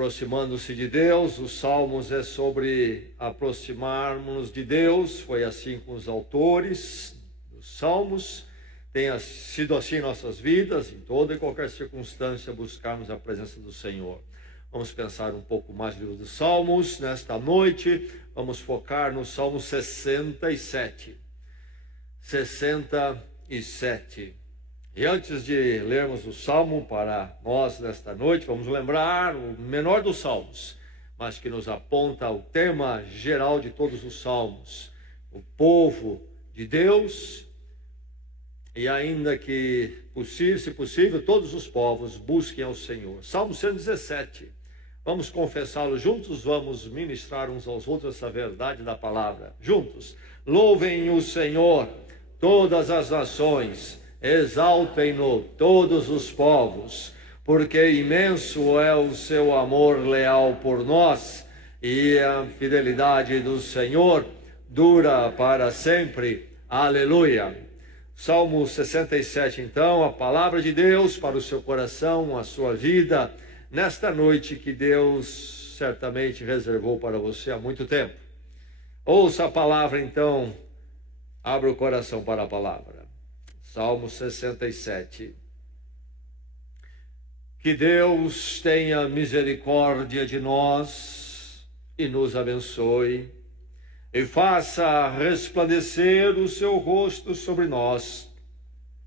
aproximando-se de Deus. Os Salmos é sobre aproximarmos de Deus, foi assim com os autores dos Salmos, tenha sido assim em nossas vidas, em toda e qualquer circunstância, buscarmos a presença do Senhor. Vamos pensar um pouco mais no livro dos Salmos nesta noite, vamos focar no Salmo 67. 67. E antes de lermos o Salmo para nós nesta noite, vamos lembrar o menor dos Salmos, mas que nos aponta o tema geral de todos os Salmos, o povo de Deus, e ainda que possível, se possível, todos os povos busquem ao Senhor. Salmo 117, vamos confessá-lo juntos, vamos ministrar uns aos outros essa verdade da palavra, juntos. Louvem o Senhor, todas as nações, exaltem-no todos os povos, porque imenso é o seu amor leal por nós, e a fidelidade do Senhor dura para sempre. Aleluia. Salmo 67, então, a palavra de Deus para o seu coração, a sua vida, nesta noite que Deus certamente reservou para você há muito tempo. Ouça a palavra, então, abra o coração para a palavra. Salmo 67. Que Deus tenha misericórdia de nós e nos abençoe, e faça resplandecer o seu rosto sobre nós,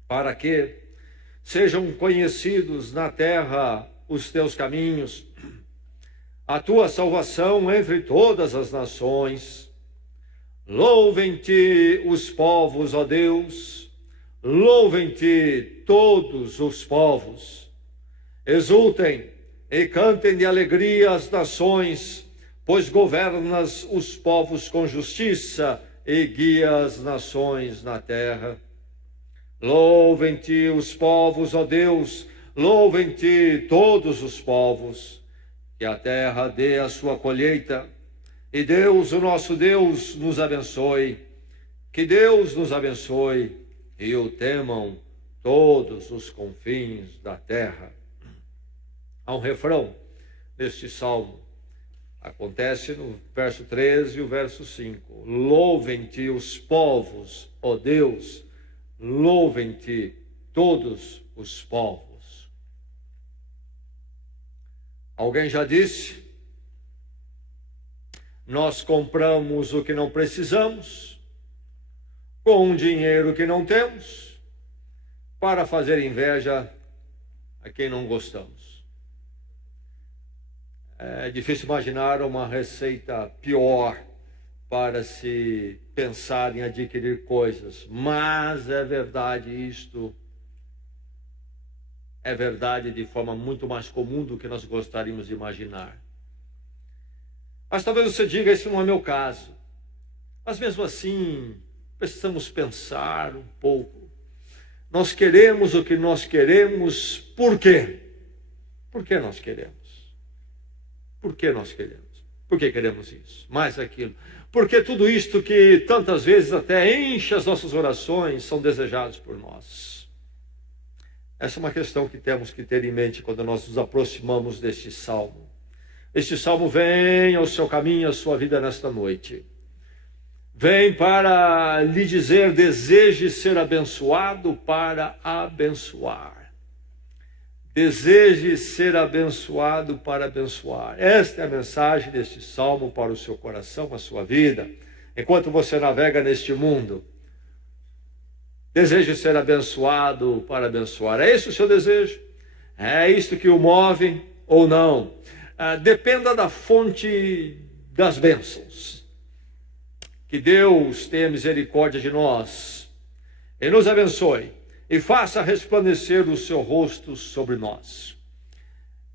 para que sejam conhecidos na terra os teus caminhos, a tua salvação entre todas as nações. Louvem-te os povos, ó Deus, louvem-te todos os povos. Exultem e cantem de alegria as nações, pois governas os povos com justiça e guias as nações na terra. Louvem-te os povos, ó Deus, louvem-te todos os povos, que a terra dê a sua colheita, e Deus, o nosso Deus, nos abençoe. Que Deus nos abençoe e o temam todos os confins da terra. Há um refrão neste salmo, acontece no verso 13 e o verso 5. Louvem-te os povos, ó Deus, louvem-te todos os povos. Alguém já disse: nós compramos o que não precisamos, com um dinheiro que não temos, para fazer inveja a quem não gostamos. É difícil imaginar uma receita pior para se pensar em adquirir coisas, mas é verdade isto. É verdade de forma muito mais comum do que nós gostaríamos de imaginar. Mas talvez você diga, isso não é meu caso. Mas mesmo assim, precisamos pensar um pouco. Nós queremos o que nós queremos, por quê? Por que nós queremos? Por que nós queremos? Por que queremos isso? Mais aquilo. Porque tudo isto que tantas vezes até enche as nossas orações são desejados por nós. Essa é uma questão que temos que ter em mente quando nós nos aproximamos deste salmo. Este salmo vem ao seu caminho, à sua vida nesta noite. Vem para lhe dizer: deseje ser abençoado para abençoar. Deseje ser abençoado para abençoar. Esta é a mensagem deste salmo para o seu coração, a sua vida. Enquanto você navega neste mundo, deseje ser abençoado para abençoar. É esse o seu desejo? É isto que o move ou não? Dependa da fonte das bênçãos. Que Deus tenha misericórdia de nós e nos abençoe, e faça resplandecer o seu rosto sobre nós.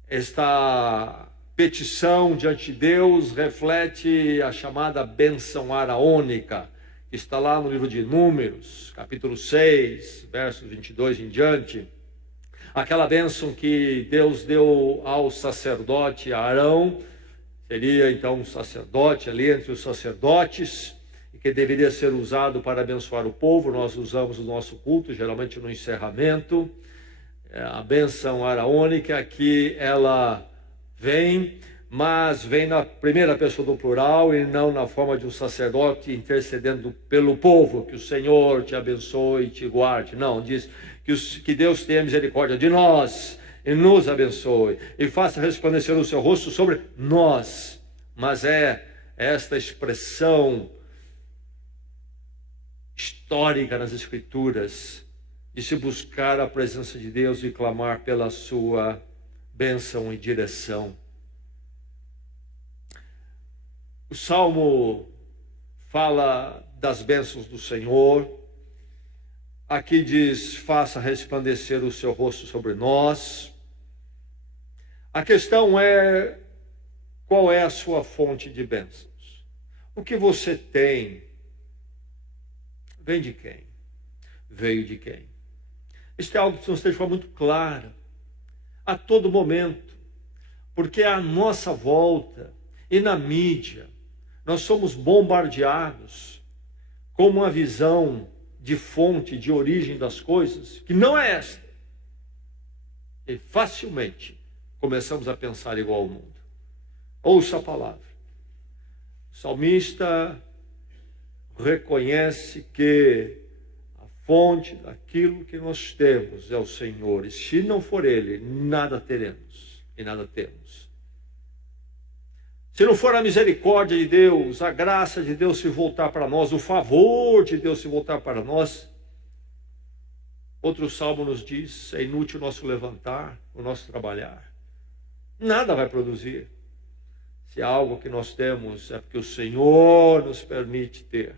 Esta petição diante de Deus reflete a chamada bênção araônica, que está lá no livro de Números, capítulo 6, versos 22 em diante. Aquela bênção que Deus deu ao sacerdote Arão, seria então um sacerdote ali entre os sacerdotes, que deveria ser usado para abençoar o povo. Nós usamos o nosso culto, geralmente no encerramento, a bênção araônica, que ela Vem, mas vem na primeira pessoa do plural e não na forma de um sacerdote intercedendo pelo povo. Que o Senhor te abençoe e te guarde. Não, diz que Deus tenha misericórdia de nós e nos abençoe e faça resplandecer o seu rosto sobre nós. Mas é esta expressão histórica nas Escrituras de se buscar a presença de Deus e clamar pela sua bênção e direção. O Salmo fala das bênçãos do Senhor. Aqui diz, faça resplandecer o seu rosto sobre nós. A questão é, qual é a sua fonte de bênçãos? O que você tem, vem de quem? Veio de quem? Isso é algo que precisa ter de forma muito clara, a todo momento, porque à nossa volta e na mídia, nós somos bombardeados com uma visão de fonte, de origem das coisas, que não é esta. E facilmente começamos a pensar igual ao mundo. Ouça a palavra. O salmista reconhece que a fonte daquilo que nós temos é o Senhor. E se não for Ele, nada teremos e nada temos. Se não for a misericórdia de Deus, a graça de Deus se voltar para nós, o favor de Deus se voltar para nós, outro salmo nos diz, é inútil o nosso levantar, o nosso trabalhar. Nada vai produzir. Se há algo que nós temos, é porque o Senhor nos permite ter.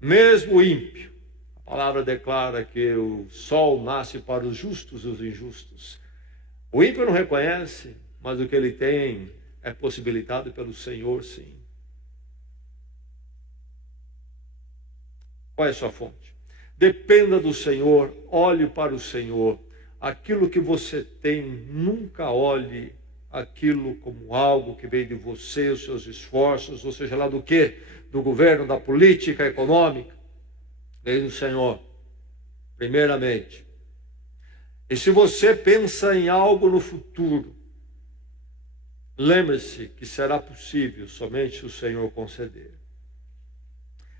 Mesmo o ímpio, a palavra declara que o sol nasce para os justos e os injustos. O ímpio não reconhece, mas o que ele tem é possibilitado pelo Senhor, sim. Qual é a sua fonte? Dependa do Senhor, olhe para o Senhor. Aquilo que você tem, nunca olhe aquilo como algo que veio de você, os seus esforços, ou seja lá do quê? Do governo, da política econômica. Veio do Senhor, primeiramente. E se você pensa em algo no futuro, lembre-se que será possível somente se o Senhor conceder.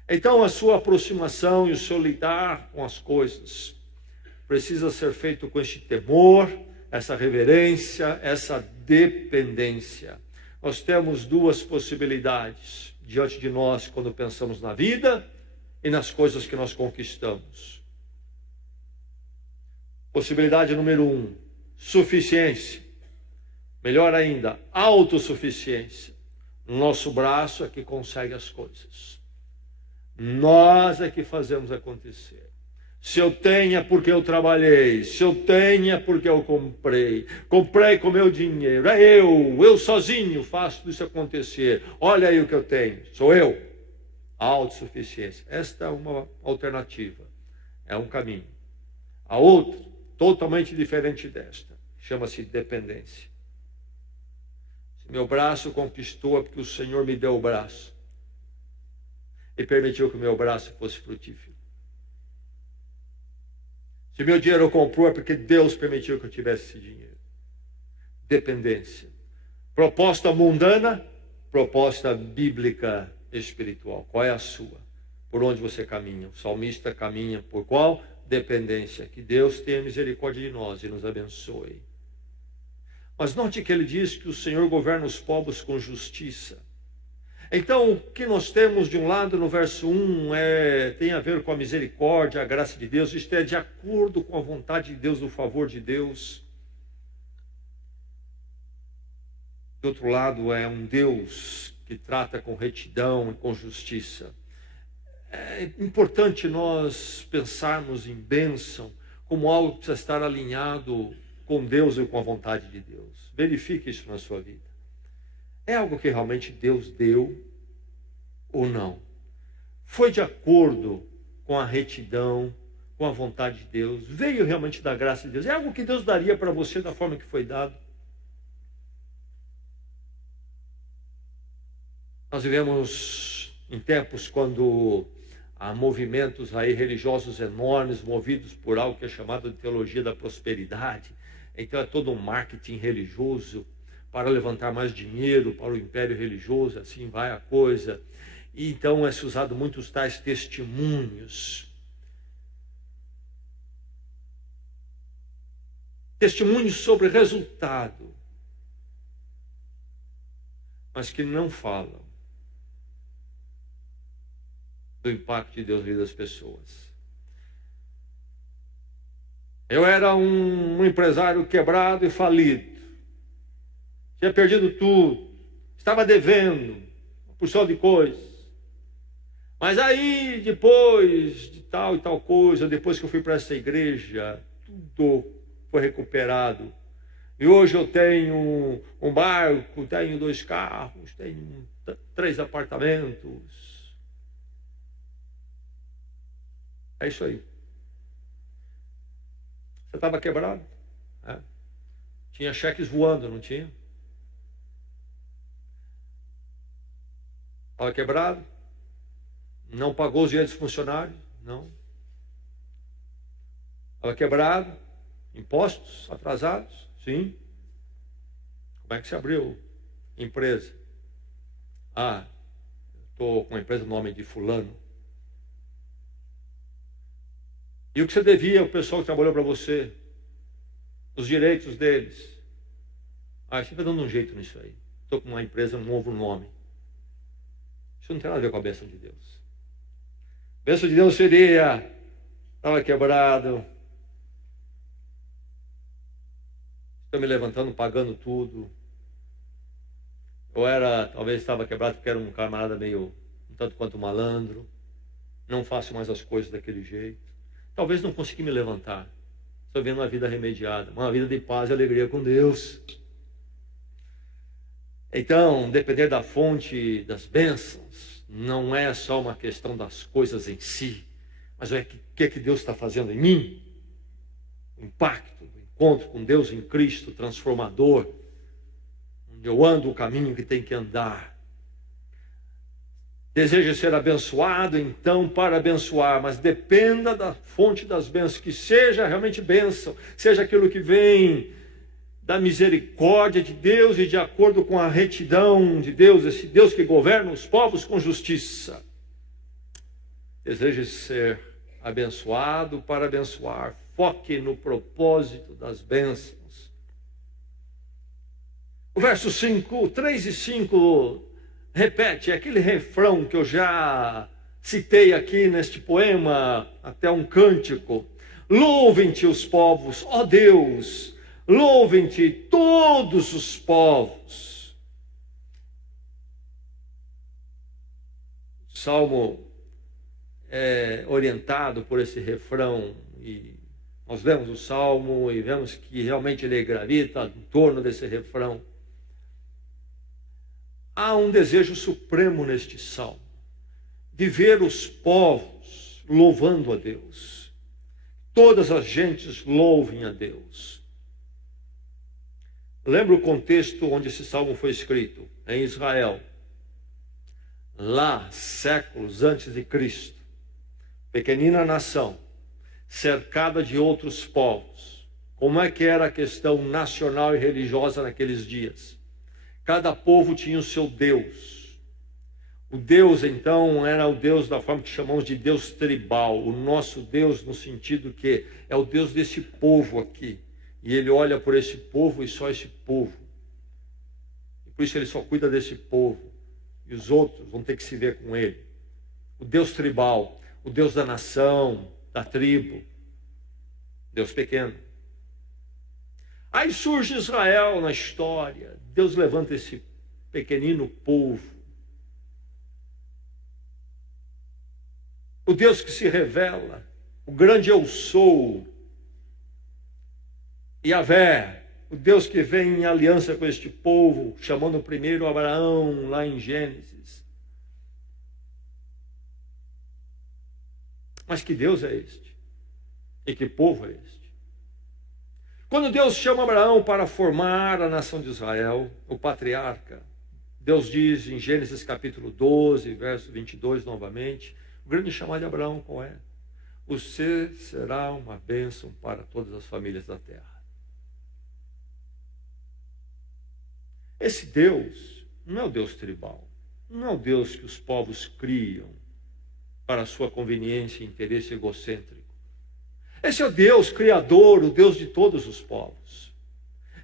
Então a sua aproximação e o seu lidar com as coisas precisa ser feito com este temor, essa reverência, essa dependência. Nós temos duas possibilidades diante de nós quando pensamos na vida e nas coisas que nós conquistamos. Possibilidade número 1, suficiência. Melhor ainda, autossuficiência. Nosso braço é que consegue as coisas. Nós é que fazemos acontecer. Se eu tenho é porque eu trabalhei. Se eu tenho é porque eu comprei. Comprei com meu dinheiro. É eu sozinho faço isso acontecer. Olha aí o que eu tenho. Sou eu. Autossuficiência. Esta é uma alternativa. É um caminho. A outra, totalmente diferente desta, chama-se dependência. Meu braço conquistou é porque o Senhor me deu o braço e permitiu que o meu braço fosse frutífero. Se meu dinheiro comprou é porque Deus permitiu que eu tivesse esse dinheiro. Dependência. Proposta mundana, proposta bíblica espiritual. Qual é a sua? Por onde você caminha? O salmista caminha por qual? Dependência. Que Deus tenha misericórdia de nós e nos abençoe. Mas note que ele diz que o Senhor governa os povos com justiça. Então, o que nós temos de um lado no verso 1 tem a ver com a misericórdia, a graça de Deus. Isto é de acordo com a vontade de Deus, o favor de Deus. Do outro lado, é um Deus que trata com retidão e com justiça. É importante nós pensarmos em bênção como algo que precisa estar alinhado com Deus e com a vontade de Deus. Verifique isso na sua vida. É algo que realmente Deus deu ou não? Foi de acordo com a retidão, com a vontade de Deus? Veio realmente da graça de Deus? É algo que Deus daria para você da forma que foi dado? Nós vivemos em tempos quando há movimentos aí religiosos enormes, movidos por algo que é chamado de teologia da prosperidade. Então é todo um marketing religioso para levantar mais dinheiro para o império religioso, assim vai a coisa. E então é usado muitos tais testemunhos. Testemunhos sobre resultado, mas que não falam do impacto de Deus na vida das pessoas. Eu era um empresário quebrado e falido. Tinha perdido tudo. Estava devendo uma porção de coisas. Mas aí, depois de tal e tal coisa, depois que eu fui para essa igreja, tudo foi recuperado. E hoje eu tenho um barco, tenho 2 carros, tenho 3 apartamentos. É isso aí. Você estava quebrado? É. Tinha cheques voando, não tinha? Estava quebrado? Não pagou os dinheiros dos funcionários? Não. Estava quebrado? Impostos atrasados? Sim. Como é que se abriu empresa? Ah, estou com a empresa no nome de fulano. E o que você devia ao pessoal que trabalhou para você? Os direitos deles. Ah, você está dando um jeito nisso aí. Estou com uma empresa, um novo nome. Isso não tem nada a ver com a bênção de Deus. A bênção de Deus seria, estava quebrado, estou me levantando, pagando tudo. Talvez estava quebrado porque era um camarada meio, um tanto quanto malandro. Não faço mais as coisas daquele jeito. Talvez não consegui me levantar. Estou vendo uma vida remediada, uma vida de paz e alegria com Deus. Então, depender da fonte das bênçãos, não é só uma questão das coisas em si, mas é o que Deus está fazendo em mim. O impacto, o encontro com Deus em Cristo transformador, onde eu ando o caminho que tem que andar. Deseja ser abençoado, então para abençoar, mas dependa da fonte das bênçãos, que seja realmente bênção, seja aquilo que vem da misericórdia de Deus e de acordo com a retidão de Deus, esse Deus que governa os povos com justiça. Deseja ser abençoado para abençoar, foque no propósito das bênçãos. O verso 3 e 5 repete aquele refrão que eu já citei aqui neste poema, até um cântico. Louvem-te os povos, ó Deus, louvem-te todos os povos. O salmo é orientado por esse refrão, e nós lemos o salmo e vemos que realmente ele gravita em torno desse refrão. Há um desejo supremo neste salmo, de ver os povos louvando a Deus. Todas as gentes louvem a Deus. Lembra o contexto onde esse salmo foi escrito? Em Israel. Lá, séculos antes de Cristo. Pequenina nação, cercada de outros povos. Como é que era a questão nacional e religiosa naqueles dias? Cada povo tinha o seu Deus. O Deus, então, era o Deus da forma que chamamos de Deus tribal. O nosso Deus, no sentido que é o Deus desse povo aqui. E ele olha por esse povo e só esse povo. E por isso ele só cuida desse povo. E os outros vão ter que se ver com ele. O Deus tribal, o Deus da nação, da tribo. Deus pequeno. Aí surge Israel na história. Deus levanta esse pequenino povo. O Deus que se revela, o grande eu sou, Yahvé, o Deus que vem em aliança com este povo, chamando primeiro Abraão lá em Gênesis. Mas que Deus é este? E que povo é este? Quando Deus chama Abraão para formar a nação de Israel, o patriarca, Deus diz em Gênesis capítulo 12, verso 22 novamente, o grande chamado de Abraão qual é? Você será uma bênção para todas as famílias da terra. Esse Deus não é o Deus tribal, não é o Deus que os povos criam para a sua conveniência e interesse egocêntrico. Esse é o Deus criador, o Deus de todos os povos.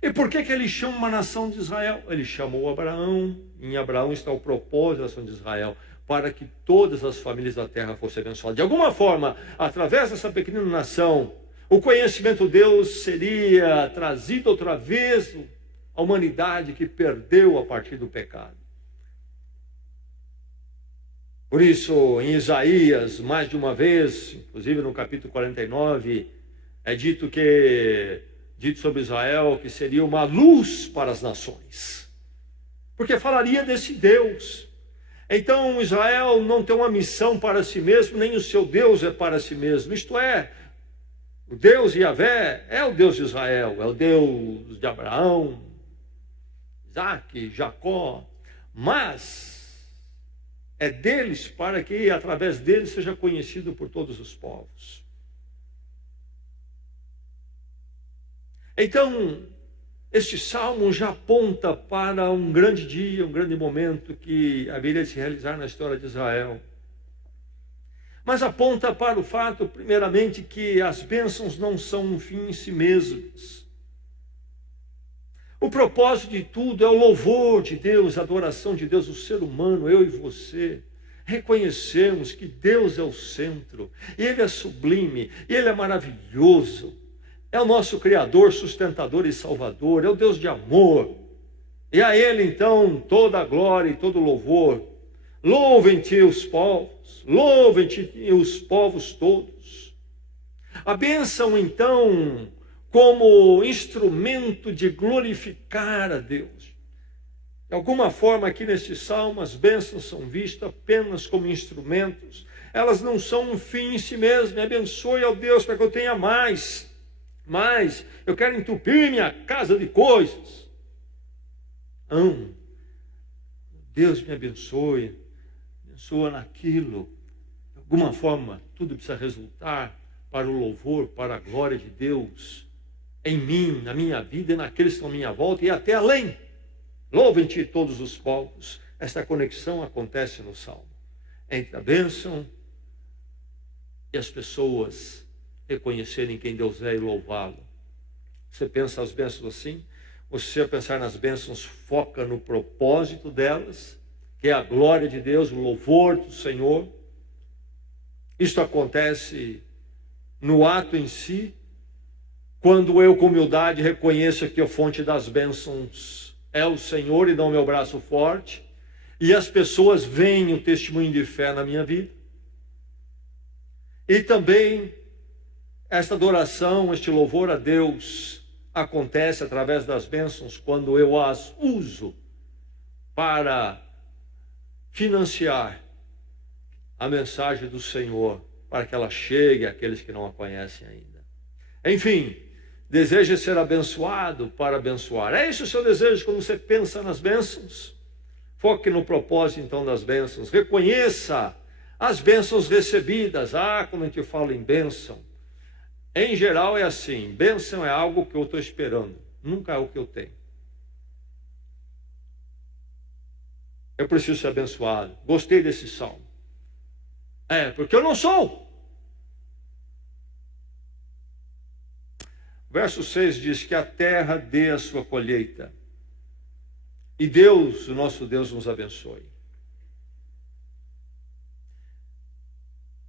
E por que ele chama uma nação de Israel? Ele chamou Abraão, em Abraão está o propósito da nação de Israel, para que todas as famílias da terra fossem abençoadas. De alguma forma, através dessa pequena nação, o conhecimento de Deus seria trazido outra vez à humanidade que perdeu a partir do pecado. Por isso, em Isaías, mais de uma vez, inclusive no capítulo 49, é dito sobre Israel que seria uma luz para as nações. Porque falaria desse Deus. Então, Israel não tem uma missão para si mesmo, nem o seu Deus é para si mesmo. Isto é, o Deus Yahvé é o Deus de Israel, é o Deus de Abraão, Isaac, Jacó, mas é deles para que através deles seja conhecido por todos os povos. Então, este salmo já aponta para um grande dia, um grande momento que haveria de se realizar na história de Israel. Mas aponta para o fato, primeiramente, que as bênçãos não são um fim em si mesmas. O propósito de tudo é o louvor de Deus, a adoração de Deus, o ser humano, eu e você. Reconhecemos que Deus é o centro, e Ele é sublime, e Ele é maravilhoso. É o nosso Criador, sustentador e Salvador, é o Deus de amor. E a Ele, então, toda a glória e todo o louvor. Louvem-te os povos, louvem-te os povos todos. A bênção, então, como instrumento de glorificar a Deus. De alguma forma, aqui neste salmo, as bênçãos são vistas apenas como instrumentos. Elas não são um fim em si mesmas. Me abençoe, ó Deus, para que eu tenha mais. Mas eu quero entupir minha casa de coisas. Não. Deus me abençoe. Abençoa naquilo. De alguma forma, tudo precisa resultar para o louvor, para a glória de Deus. Em mim, na minha vida e naqueles que estão à minha volta e até além. Louvem-te todos os povos. Esta conexão acontece no Salmo. Entre a bênção e as pessoas reconhecerem quem Deus é e louvá-lo. Você pensa as bênçãos assim? Você, ao pensar nas bênçãos, foca no propósito delas, que é a glória de Deus, o louvor do Senhor. Isto acontece no ato em si, quando eu, com humildade, reconheço que a fonte das bênçãos é o Senhor e dou meu braço forte, e as pessoas veem o testemunho de fé na minha vida. E também esta adoração, este louvor a Deus acontece através das bênçãos quando eu as uso para financiar a mensagem do Senhor, para que ela chegue àqueles que não a conhecem ainda. Enfim, deseja ser abençoado para abençoar. É esse o seu desejo quando você pensa nas bênçãos? Foque no propósito então das bênçãos. Reconheça as bênçãos recebidas. Quando a gente fala em bênção, em geral é assim, bênção é algo que eu estou esperando, nunca é o que eu tenho. Eu preciso ser abençoado. Gostei desse salmo. Porque eu não sou. Verso 6 diz que a terra dê a sua colheita. E Deus, o nosso Deus, nos abençoe.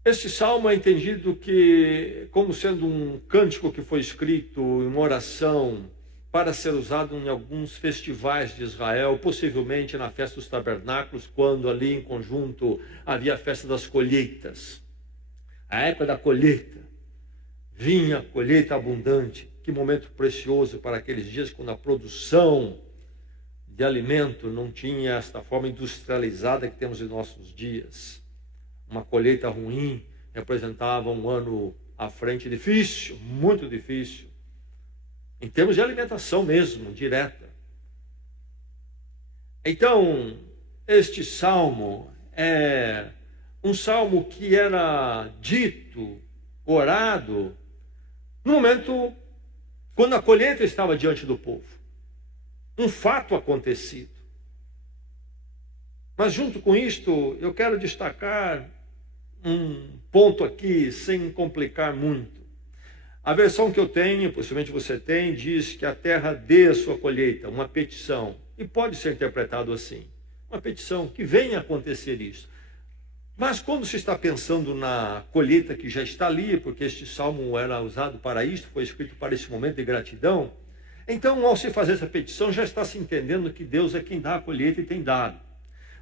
Este salmo é entendido como sendo um cântico que foi escrito, uma oração, para ser usado em alguns festivais de Israel, possivelmente na festa dos tabernáculos, quando ali em conjunto havia a festa das colheitas. A época da colheita, vinha a colheita abundante. Que momento precioso para aqueles dias, quando a produção de alimento não tinha esta forma industrializada que temos em nossos dias. Uma colheita ruim representava um ano à frente difícil, muito difícil, em termos de alimentação mesmo, direta. Então, este salmo é um salmo que era dito, orado, no momento quando a colheita estava diante do povo. um fato acontecido. Mas junto com isto, eu quero destacar um ponto aqui, sem complicar muito. A versão que eu tenho, possivelmente você tem, diz que a terra dê a sua colheita, uma petição. E pode ser interpretado assim, uma petição, que venha acontecer isso. Mas quando se está pensando na colheita que já está ali, porque este salmo era usado para isto, foi escrito para esse momento de gratidão, então ao se fazer essa petição já está se entendendo que Deus é quem dá a colheita e tem dado.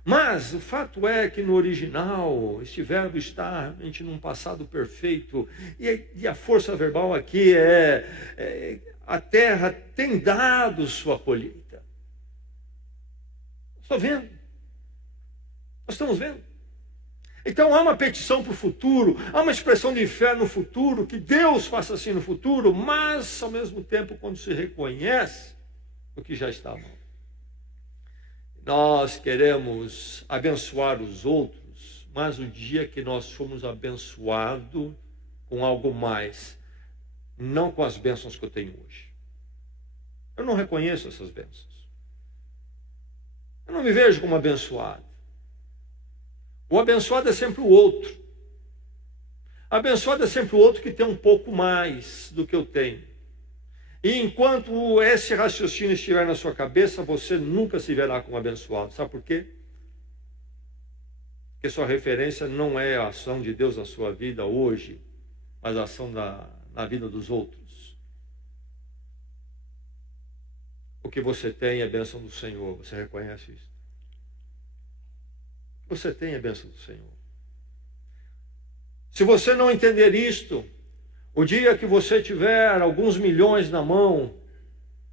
Mas o fato é que no original, este verbo está realmente num passado perfeito, e a força verbal aqui a terra tem dado sua colheita. Estou vendo. Nós estamos vendo. Então há uma petição para o futuro, há uma expressão de fé no futuro, que Deus faça assim no futuro, mas ao mesmo tempo quando se reconhece o que já está bom. Nós queremos abençoar os outros, mas o dia que nós fomos abençoados com algo mais, não com as bênçãos que eu tenho hoje. Eu não reconheço essas bênçãos. Eu não me vejo como abençoado. O abençoado é sempre o outro. Abençoado é sempre o outro que tem um pouco mais do que eu tenho. E enquanto esse raciocínio estiver na sua cabeça, você nunca se verá como abençoado. Sabe por quê? Porque sua referência não é a ação de Deus na sua vida hoje, mas a ação na vida dos outros. O que você tem é a bênção do Senhor. Você reconhece isso? Você tem a bênção do Senhor. Se você não entender isto, o dia que você tiver alguns milhões na mão,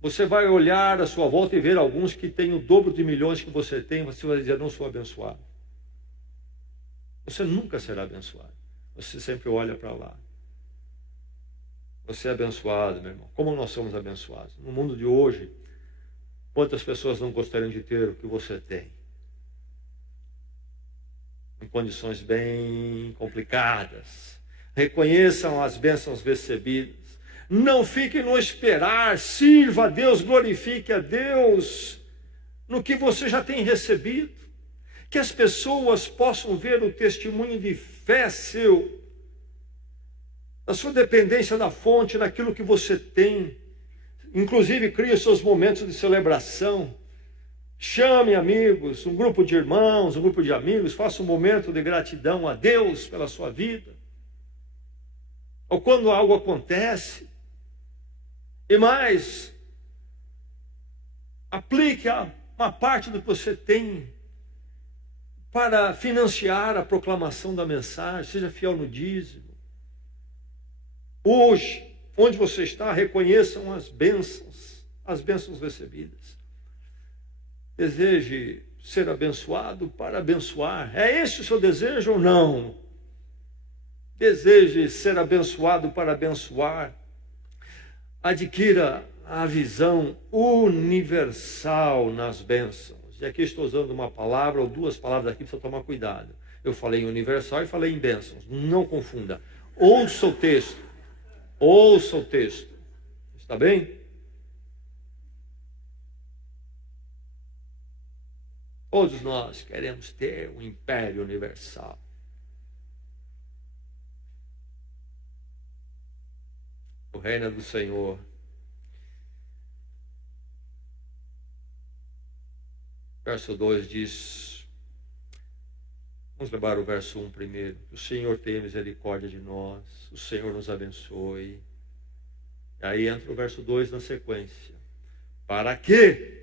você vai olhar à sua volta e ver alguns que têm o dobro de milhões que você tem, você vai dizer, não sou abençoado. Você nunca será abençoado. Você sempre olha para lá. Você é abençoado, meu irmão. Como nós somos abençoados? No mundo de hoje, quantas pessoas não gostariam de ter o que você tem? Em condições bem complicadas. Reconheçam as bênçãos recebidas. Não fique no esperar. Sirva a Deus, glorifique a Deus no que você já tem recebido. Que as pessoas possam ver o testemunho de fé seu, a sua dependência da fonte, naquilo que você tem. Inclusive, crie seus momentos de celebração. Chame amigos, um grupo de irmãos, um grupo de amigos, faça um momento de gratidão a Deus pela sua vida. Ou quando algo acontece. E mais, aplique uma parte do que você tem para financiar a proclamação da mensagem. Seja fiel no dízimo. Hoje, onde você está, reconheçam as bênçãos recebidas. Deseje ser abençoado para abençoar. É esse o seu desejo ou não? Deseje ser abençoado para abençoar. Adquira a visão universal nas bênçãos. E aqui estou usando uma palavra ou duas palavras aqui, precisa tomar cuidado. Eu falei em universal e falei em bênçãos. Não confunda. Ouça o texto. Ouça o texto. Está bem? Todos nós queremos ter um império universal. O reino do Senhor. Verso 2 diz, vamos levar o verso 1 primeiro. O Senhor tenha misericórdia de nós, o Senhor nos abençoe. E aí entra o verso 2 na sequência. Para quê?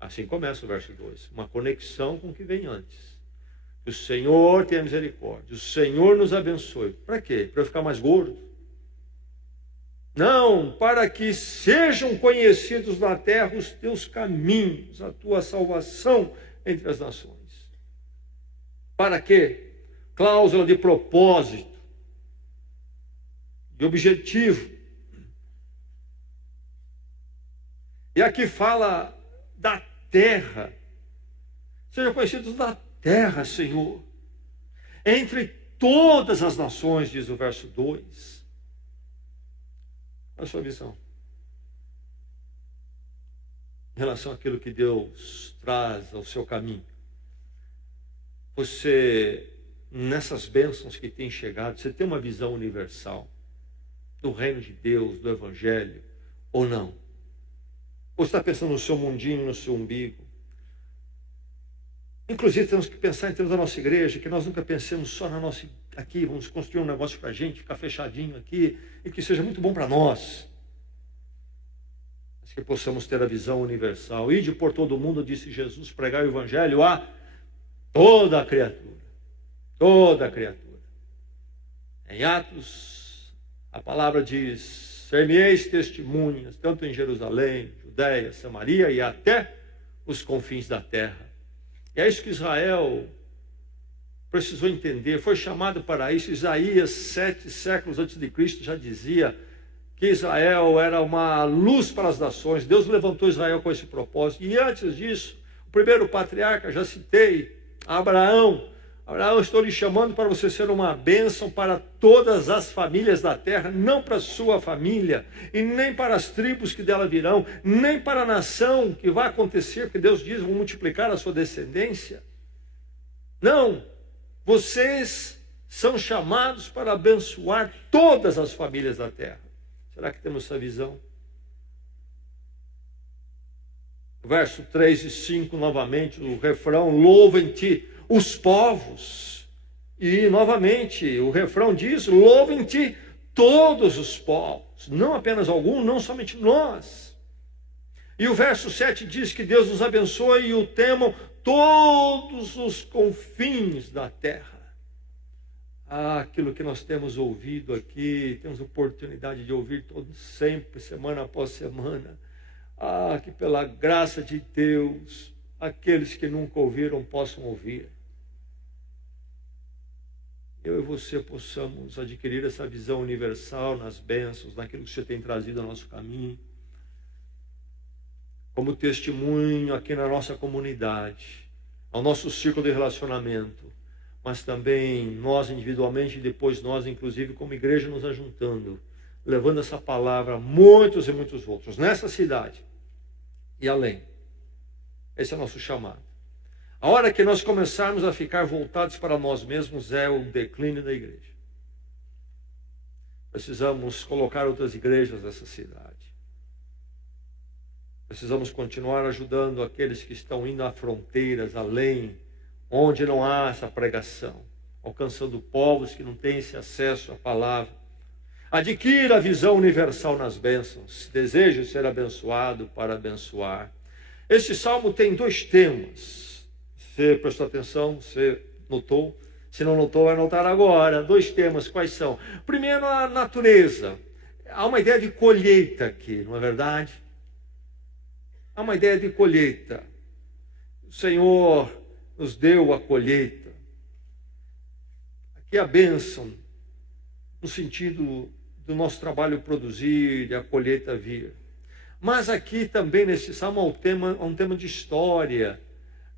Assim começa o verso 2, uma conexão com o que vem antes. O Senhor tenha misericórdia, o Senhor nos abençoe. Para quê? Para eu ficar mais gordo? Não, para que sejam conhecidos na terra os teus caminhos, a tua salvação entre as nações. Para quê? Cláusula de propósito, de objetivo. E aqui fala da terra. Sejam conhecidos da terra, Senhor, entre todas as nações, diz o verso 2. A sua visão. em relação àquilo que Deus traz ao seu caminho. Você, nessas bênçãos que tem chegado, você tem uma visão universal do reino de Deus, do Evangelho, ou não? Ou está pensando no seu mundinho, no seu umbigo? Inclusive temos que pensar em termos da nossa igreja, que nós nunca pensemos só na nossa, aqui, vamos construir um negócio para a gente, ficar fechadinho aqui, e que seja muito bom para nós. Mas que possamos ter a visão universal. Ide por todo o mundo, disse Jesus, pregar o Evangelho a toda a criatura. Toda a criatura. Em Atos, a palavra diz: ser-me-eis testemunhas, tanto em Jerusalém, Judéia, Samaria e até os confins da terra. E é isso que Israel precisou entender, foi chamado para isso. Isaías, 7 séculos antes de Cristo, já dizia que Israel era uma luz para as nações. Deus levantou Israel com esse propósito. E antes disso, o primeiro patriarca, já citei, Abraão. Abraão, estou lhe chamando para você ser uma bênção para todas as famílias da terra, não para a sua família, e nem para as tribos que dela virão, nem para a nação que vai acontecer, porque Deus diz, vão multiplicar a sua descendência. Não, vocês são chamados para abençoar todas as famílias da terra. Será que temos essa visão? Verso 3 e 5, novamente, o refrão: louvem-te os povos. E novamente o refrão diz: louvem-te todos os povos, não apenas alguns, não somente nós. E o verso 7 diz que Deus nos abençoe e o temam todos os confins da terra. Aquilo que nós temos ouvido aqui, temos oportunidade de ouvir sempre, semana após semana. Que pela graça de Deus, aqueles que nunca ouviram possam ouvir. Eu e você possamos adquirir essa visão universal nas bênçãos, naquilo que você tem trazido ao nosso caminho, como testemunho aqui na nossa comunidade, ao nosso círculo de relacionamento, mas também nós individualmente, e depois nós, inclusive, como igreja, nos ajuntando, levando essa palavra a muitos e muitos outros, nessa cidade e além. Esse é o nosso chamado. A hora que nós começarmos a ficar voltados para nós mesmos é o declínio da igreja. Precisamos colocar outras igrejas nessa cidade. Precisamos continuar ajudando aqueles que estão indo a fronteiras, além, onde não há essa pregação, alcançando povos que não têm esse acesso à palavra. Adquira a visão universal nas bênçãos. Deseja ser abençoado para abençoar. Este salmo tem 2 temas. Você prestou atenção? Você notou? Se não notou, vai notar agora. 2 temas, quais são? Primeiro, a natureza. Há uma ideia de colheita aqui, não é verdade? Há uma ideia de colheita. O Senhor nos deu a colheita. Aqui a bênção, no sentido do nosso trabalho produzir e a colheita vir. Mas aqui também nesse salmo há um tema de história.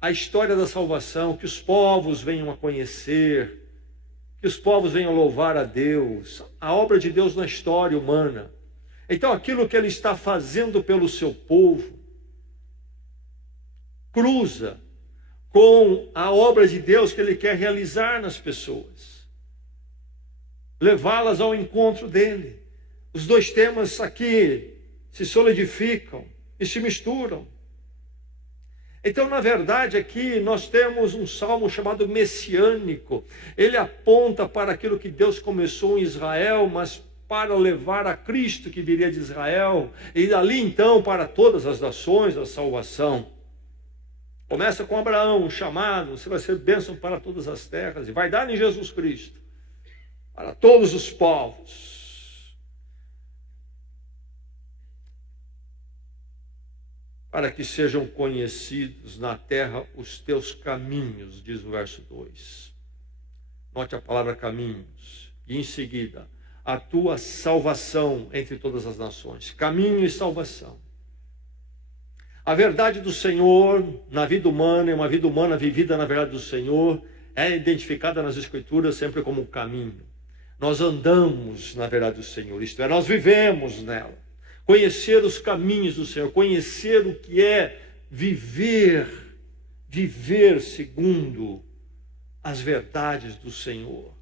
A história da salvação, que os povos venham a conhecer, que os povos venham a louvar a Deus, a obra de Deus na história humana. Então aquilo que Ele está fazendo pelo seu povo, cruza com a obra de Deus que Ele quer realizar nas pessoas. Levá-las ao encontro dEle. Os 2 temas aqui se solidificam e se misturam. Então, na verdade, aqui nós temos um salmo chamado messiânico. Ele aponta para aquilo que Deus começou em Israel, mas para levar a Cristo que viria de Israel, e dali então para todas as nações a salvação. Começa com Abraão, um chamado: você vai ser bênção para todas as terras, e vai dar em Jesus Cristo, para todos os povos. Para que sejam conhecidos na terra os teus caminhos, diz o verso 2. Note a palavra caminhos. E em seguida, a tua salvação entre todas as nações. Caminho e salvação. A verdade do Senhor na vida humana, e uma vida humana vivida na verdade do Senhor, é identificada nas Escrituras sempre como um caminho. Nós andamos na verdade do Senhor, isto é, nós vivemos nela. conhecer os caminhos do Senhor, conhecer o que é viver segundo as verdades do Senhor.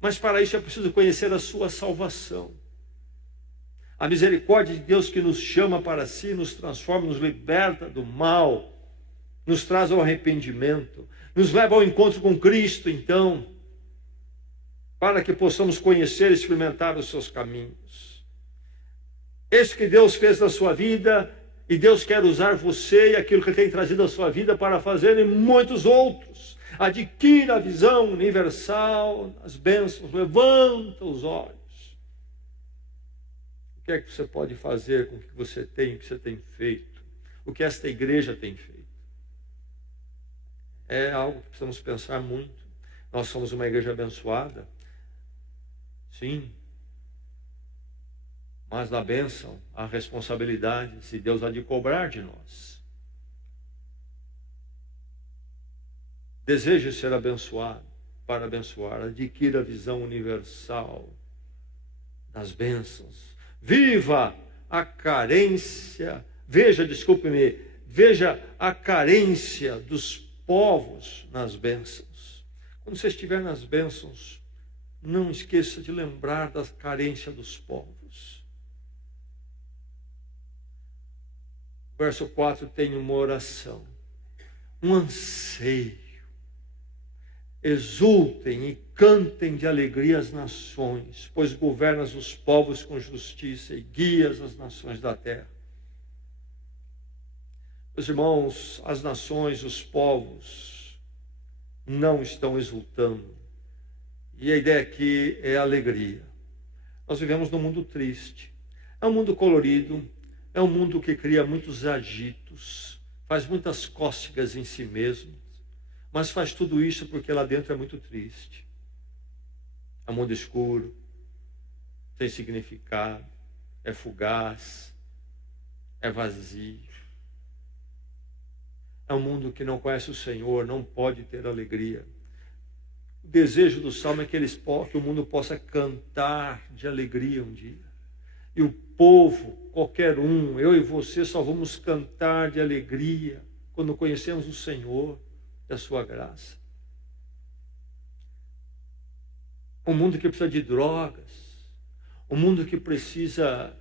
Mas para isso é preciso conhecer a sua salvação. A misericórdia de Deus que nos chama para si, nos transforma, nos liberta do mal, nos traz ao arrependimento, nos leva ao encontro com Cristo, então, para que possamos conhecer e experimentar os seus caminhos. Esse que Deus fez na sua vida, e Deus quer usar você e aquilo que tem trazido à sua vida para fazer em muitos outros. Adquira a visão universal das bênçãos, levanta os olhos. O que é que você pode fazer com o que você tem, o que você tem feito? O que esta igreja tem feito? É algo que precisamos pensar muito. Nós somos uma igreja abençoada. Sim. Mas na bênção, a responsabilidade, se Deus há de cobrar de nós. Deseje ser abençoado. Para abençoar, adquira a visão universal das bênçãos. Viva a carência, veja a carência dos povos nas bênçãos. Quando você estiver nas bênçãos, não esqueça de lembrar da carência dos povos. Verso 4 tem uma oração, um anseio. Exultem e cantem de alegria as nações, pois governas os povos com justiça e guias as nações da terra. Meus irmãos, as nações, os povos não estão exultando. E a ideia aqui é alegria. Nós vivemos num mundo triste. É um mundo colorido, é um mundo que cria muitos agitos, faz muitas cócegas em si mesmo, mas faz tudo isso porque lá dentro é muito triste. É um mundo escuro, sem significado, é fugaz, é vazio. É um mundo que não conhece o Senhor, não pode ter alegria. O desejo do Salmo é que o mundo possa cantar de alegria um dia. E o povo, qualquer um, eu e você, só vamos cantar de alegria quando conhecemos o Senhor e a sua graça. Um mundo que precisa de drogas, um mundo que precisa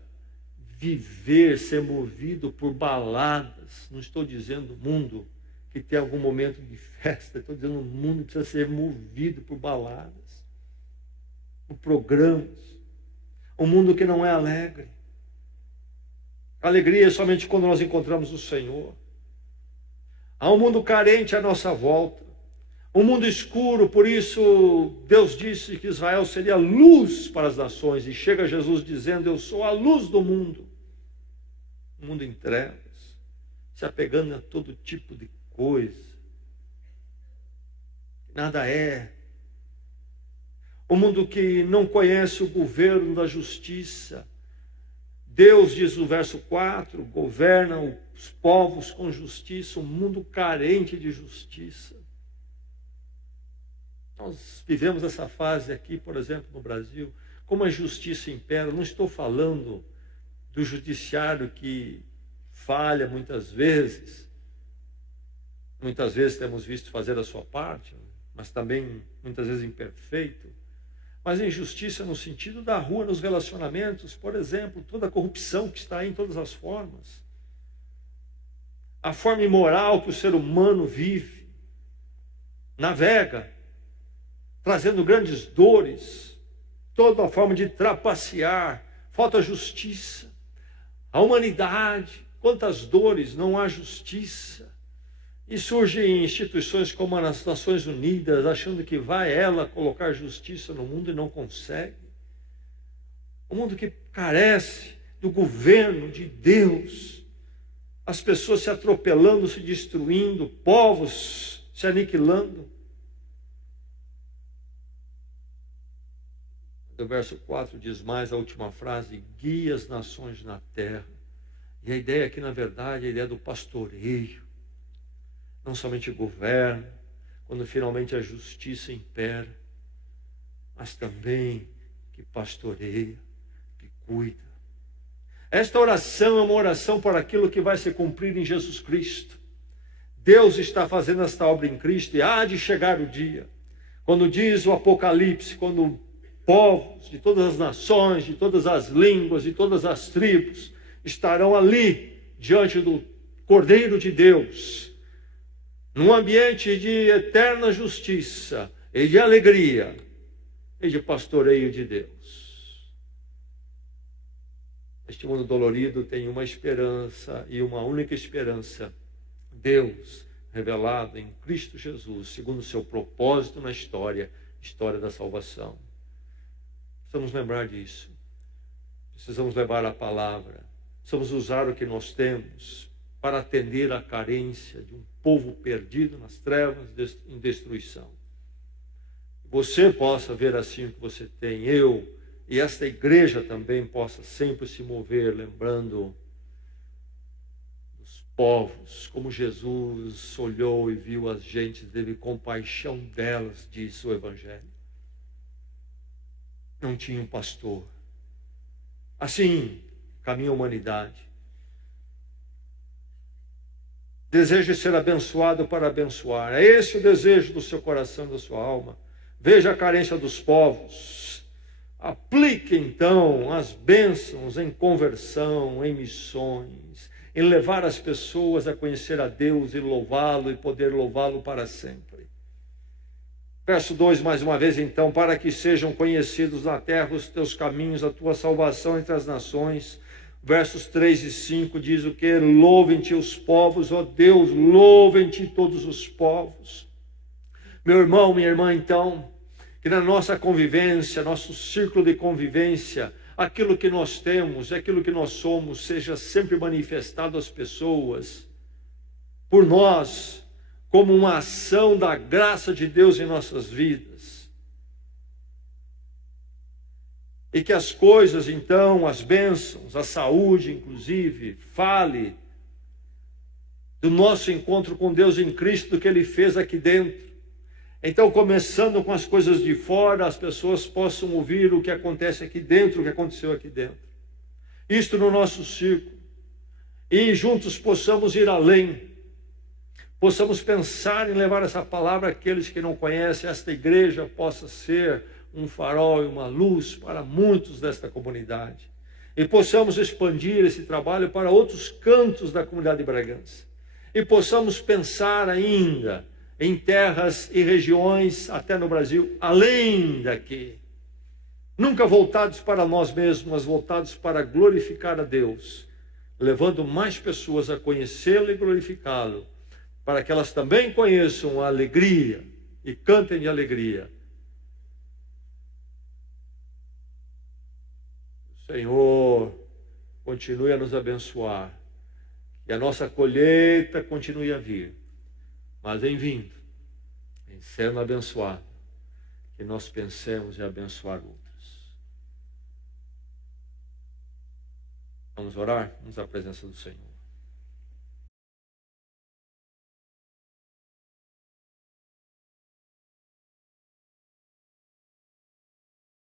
viver, ser movido por baladas. Não estou dizendo mundo que tem algum momento de festa, estou dizendo um mundo que precisa ser movido por baladas, por programas. Um mundo que não é alegre. A alegria é somente quando nós encontramos o Senhor. Há um mundo carente à nossa volta. Um mundo escuro, por isso Deus disse que Israel seria luz para as nações. E chega Jesus dizendo, eu sou a luz do mundo. Um mundo em trevas, se apegando a todo tipo de coisa. Nada é. Um mundo que não conhece o governo da justiça. Deus, diz no verso 4, governa os povos com justiça, um mundo carente de justiça. Nós vivemos essa fase aqui, por exemplo, no Brasil, como a justiça impera. Não estou falando do judiciário que falha muitas vezes temos visto fazer a sua parte, mas também muitas vezes imperfeito. Mas injustiça no sentido da rua, nos relacionamentos, por exemplo, toda a corrupção que está aí em todas as formas. A forma imoral que o ser humano vive, navega, trazendo grandes dores, toda a forma de trapacear, falta justiça. A humanidade, quantas dores, não há justiça. E surgem instituições como as Nações Unidas, achando que vai ela colocar justiça no mundo e não consegue. Um mundo que carece do governo de Deus. As pessoas se atropelando, se destruindo, povos se aniquilando. O verso 4 diz mais a última frase, guia as nações na terra. E a ideia aqui, na verdade, é a ideia do pastoreio. Não somente governa, quando finalmente a justiça impera, mas também que pastoreia, que cuida. Esta oração é uma oração para aquilo que vai se cumprir em Jesus Cristo. Deus está fazendo esta obra em Cristo e há de chegar o dia, quando diz o Apocalipse, quando povos de todas as nações, de todas as línguas, de todas as tribos estarão ali diante do Cordeiro de Deus, num ambiente de eterna justiça e de alegria e de pastoreio de Deus. Este mundo dolorido tem uma esperança e uma única esperança: Deus revelado em Cristo Jesus, segundo o seu propósito na história da salvação. Precisamos lembrar disso. Precisamos levar a palavra. Precisamos usar o que nós temos para atender à carência de um povo perdido nas trevas, em destruição. Você possa ver assim o que você tem, eu e esta igreja também possa sempre se mover, lembrando dos povos, como Jesus olhou e viu as gentes, teve compaixão delas, diz o Evangelho. Não tinha um pastor. Assim caminha a humanidade. Deseja ser abençoado para abençoar. É esse o desejo do seu coração, da sua alma. Veja a carência dos povos. Aplique então as bênçãos em conversão, em missões, em levar as pessoas a conhecer a Deus e louvá-lo e poder louvá-lo para sempre. Verso 2, mais uma vez então: para que sejam conhecidos na terra os teus caminhos, a tua salvação entre as nações. Versos 3 e 5 diz o que? Louvem-te os povos, ó Deus, louvem-te todos os povos. Meu irmão, minha irmã, então, que na nossa convivência, nosso círculo de convivência, aquilo que nós temos, aquilo que nós somos, seja sempre manifestado às pessoas, por nós, como uma ação da graça de Deus em nossas vidas. E que as coisas, então, as bênçãos, a saúde, inclusive, fale do nosso encontro com Deus em Cristo, do que Ele fez aqui dentro. Então, começando com as coisas de fora, as pessoas possam ouvir o que acontece aqui dentro, o que aconteceu aqui dentro. Isto no nosso círculo. E juntos possamos ir além. Possamos pensar em levar essa palavra àqueles que não conhecem. Esta igreja possa ser um farol e uma luz para muitos desta comunidade. E possamos expandir esse trabalho para outros cantos da comunidade de Bragança. E possamos pensar ainda em terras e regiões, até no Brasil, além daqui. Nunca voltados para nós mesmos, mas voltados para glorificar a Deus, levando mais pessoas a conhecê-lo e glorificá-lo, para que elas também conheçam a alegria e cantem de alegria. O Senhor continue a nos abençoar, e a nossa colheita continue a vir, mas em vindo, em sendo abençoado, que nós pensemos em abençoar outros. Vamos orar? Vamos à presença do Senhor.